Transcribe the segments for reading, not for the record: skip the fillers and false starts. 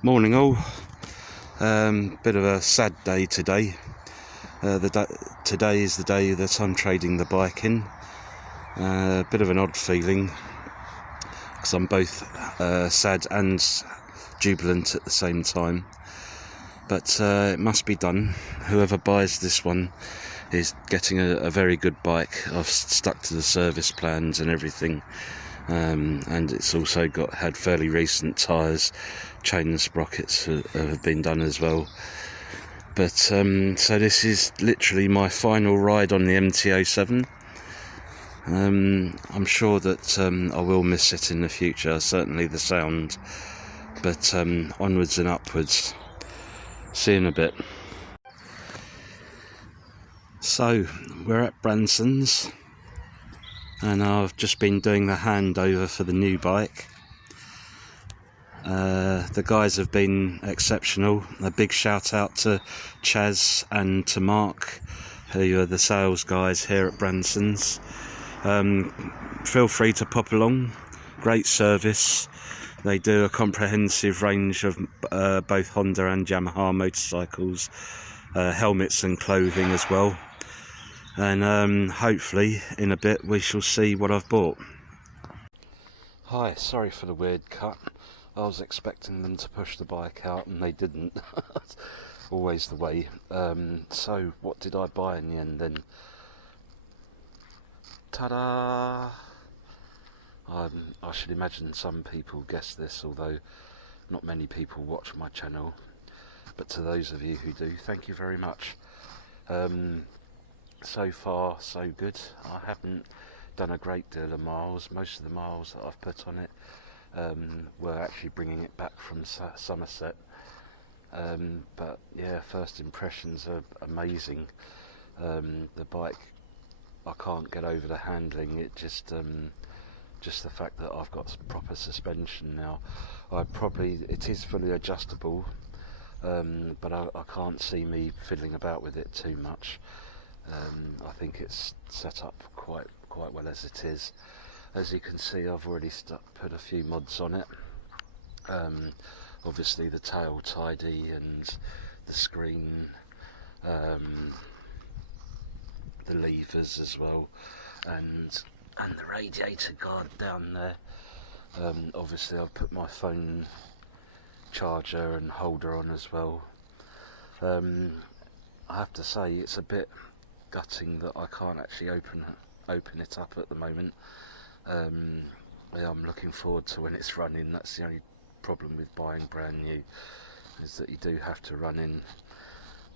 Morning all. Bit of a sad day today. Today is the day that I'm trading the bike in. Bit of an odd feeling because I'm both sad and jubilant at the same time. But it must be done. Whoever buys this one is getting a very good bike. I've stuck to the service plans and everything. And it's also had fairly recent tyres. Chain and sprockets have been done as well. But so this is literally my final ride on the MT-07. I'm sure that I will miss it in the future, certainly the sound, but onwards and upwards. See you in a bit. So we're at Branson's and I've just been doing the handover for the new bike. The guys have been exceptional. A big shout out to Chaz and to Mark, who are the sales guys here at Branson's. Feel free to pop along. Great service. They do a comprehensive range of both Honda and Yamaha motorcycles, helmets and clothing as well. And hopefully in a bit we shall see what I've bought. Hi, sorry for the weird cut. I was expecting them to push the bike out and they didn't. Always the way. So what did I buy in the end then? Ta-da! I should imagine some people guess this, although not many people watch my channel. But to those of you who do, thank you very much. So far, so good. I haven't done a great deal of miles. Most of the miles that I've put on it were actually bringing it back from Somerset. But yeah, first impressions are amazing. The bike, I can't get over the handling. It just the fact that I've got proper suspension now. It is fully adjustable, but I can't see me fiddling about with it too much. I think it's set up quite well as it is. As you can see, I've already put a few mods on it. Obviously the tail tidy and the screen, the levers as well, and the radiator guard down there. Obviously I've put my phone charger and holder on as well. I have to say it's a bit gutting that I can't actually open it up at the moment. Yeah, I'm looking forward to when it's running. That's the only problem with buying brand new, is that you do have to run in.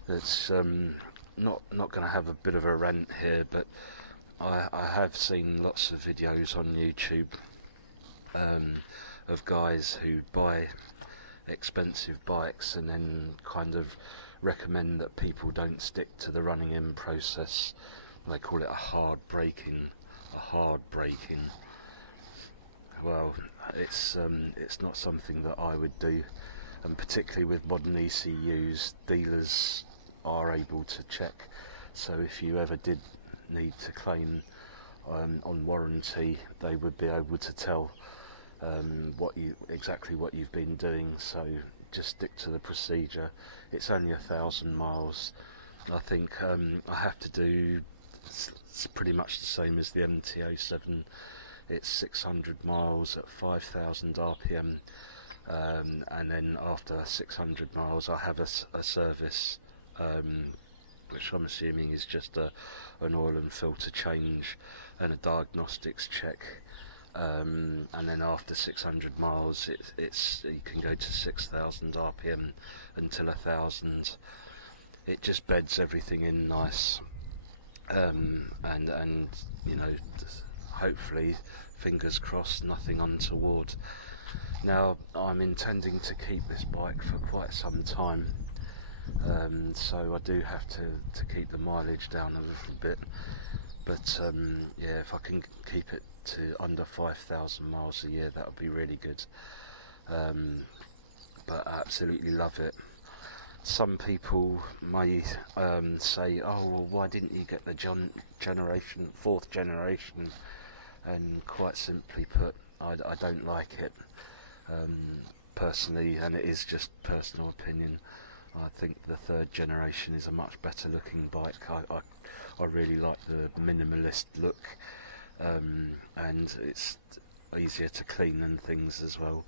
It's not going to have a bit of a rant here, but I have seen lots of videos on YouTube of guys who buy expensive bikes and then kind of recommend that people don't stick to the running in process. They call it a hard braking. Well, it's not something that I would do, and particularly with modern ECUs, dealers are able to check. So if you ever did need to claim on warranty, they would be able to tell exactly what you've been doing. So just stick to the procedure. It's only 1,000 miles. I think I have to do. It's pretty much the same as the MT-07. It's 600 miles at 5,000 RPM, and then after 600 miles I have a service, which I'm assuming is just an oil and filter change and a diagnostics check, and then after 600 miles you can go to 6,000 RPM until 1,000. It just beds everything in nice, and you know, hopefully, fingers crossed, nothing untoward. Now I'm intending to keep this bike for quite some time, so I do have to keep the mileage down a little bit, but yeah, if I can keep it to under 5,000 miles a year, that would be really good. But I absolutely love it. Some people may say, oh well, why didn't you get the fourth generation? And quite simply put, I don't like it. personally, and it is just personal opinion, I think the third generation is a much better looking bike. I really like the minimalist look, and it's easier to clean and things as well.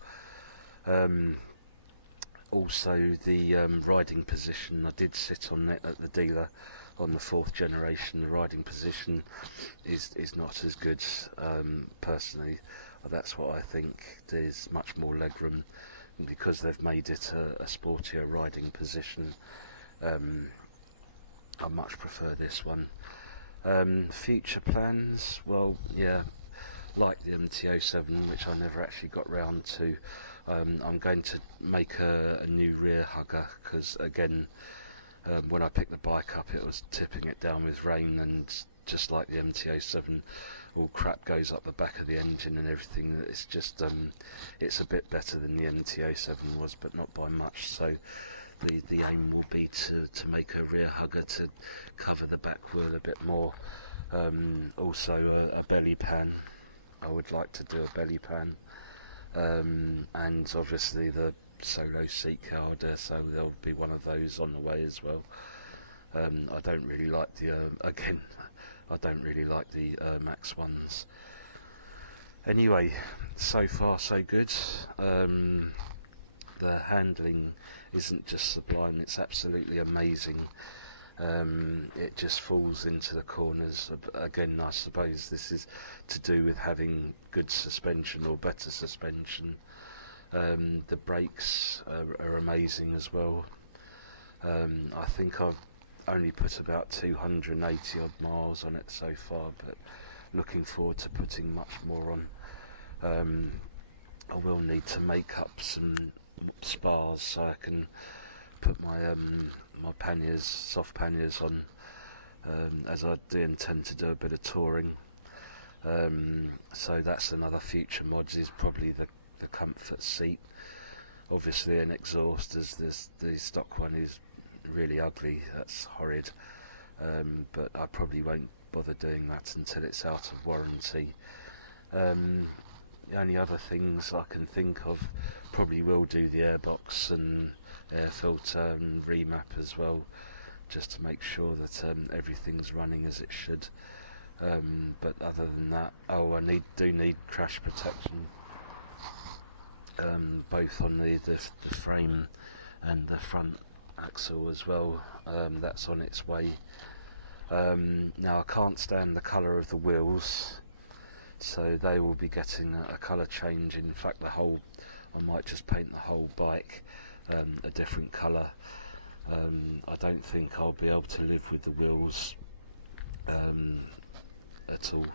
Also, the riding position, I did sit on it at the dealer on the fourth generation. The riding position is not as good, personally. That's what I think. There's much more legroom because they've made it a sportier riding position. I much prefer this one. Future plans, well, yeah, like the MT-07, which I never actually got round to. I'm going to make a new rear hugger because, again, when I picked the bike up, it was tipping it down with rain, and just like the MT-07, all crap goes up the back of the engine and everything. It's just it's a bit better than the MT-07 was, but not by much. So the aim will be to make a rear hugger to cover the back wheel a bit more. Also a belly pan. I would like to do a belly pan, and obviously the solo seat card, so there'll be one of those on the way as well. I don't really like the I don't really like the Max ones. Anyway, so far so good. The handling isn't just sublime, it's absolutely amazing. It just falls into the corners. Again, I suppose this is to do with having good suspension or better suspension. The brakes are amazing as well. I think I've only put about 280 odd miles on it so far, but looking forward to putting much more on. I will need to make up some spars so I can put my my panniers, soft panniers on, as I do intend to do a bit of touring. So that's another future mod, is probably the comfort seat. Obviously an exhaust, as the stock one is really ugly, that's horrid, but I probably won't bother doing that until it's out of warranty. The only other things I can think of, probably will do the airbox and air filter and remap as well, just to make sure that everything's running as it should. But other than that, I do need crash protection, both on the frame and the front axle as well. That's on its way. Now I can't stand the colour of the wheels, so they will be getting a colour change. In fact, I might just paint the whole bike a different colour. I don't think I'll be able to live with the wheels at all.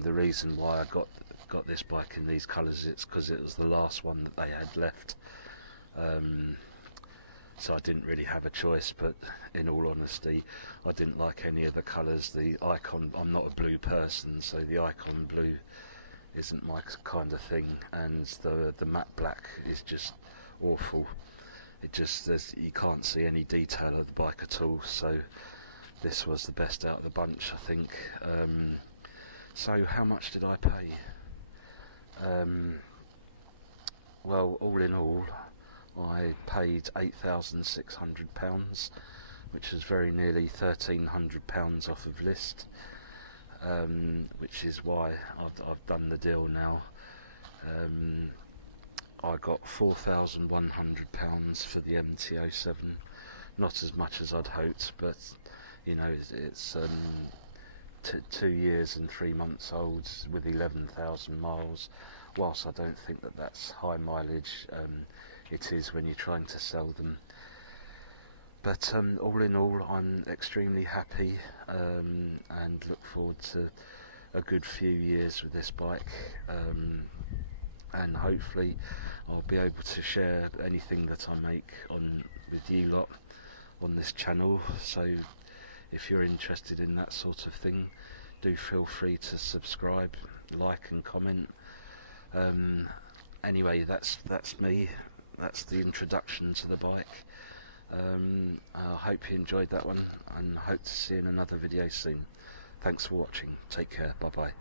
The reason why I got this bike in these colours is because it was the last one that they had left. So I didn't really have a choice, but in all honesty, I didn't like any of the colours. The icon, I'm not a blue person, so the icon blue isn't my kind of thing, and the matte black is just awful. You can't see any detail of the bike at all, so this was the best out of the bunch, I think. So how much did I pay? Well, all in all, I paid £8,600, which is very nearly £1,300 off of list, which is why I've done the deal now. I got £4,100 for the MT-07, not as much as I'd hoped, but you know, it's 2 years and 3 months old with 11,000 miles. Whilst I don't think that that's high mileage, it is when you're trying to sell them. But all in all, I'm extremely happy, and look forward to a good few years with this bike, and hopefully I'll be able to share anything that I make with you lot on this channel. So if you're interested in that sort of thing, do feel free to subscribe, like and comment. Anyway, that's me. That's the introduction to the bike. I hope you enjoyed that one, and hope to see you in another video soon. Thanks for watching. Take care. Bye bye.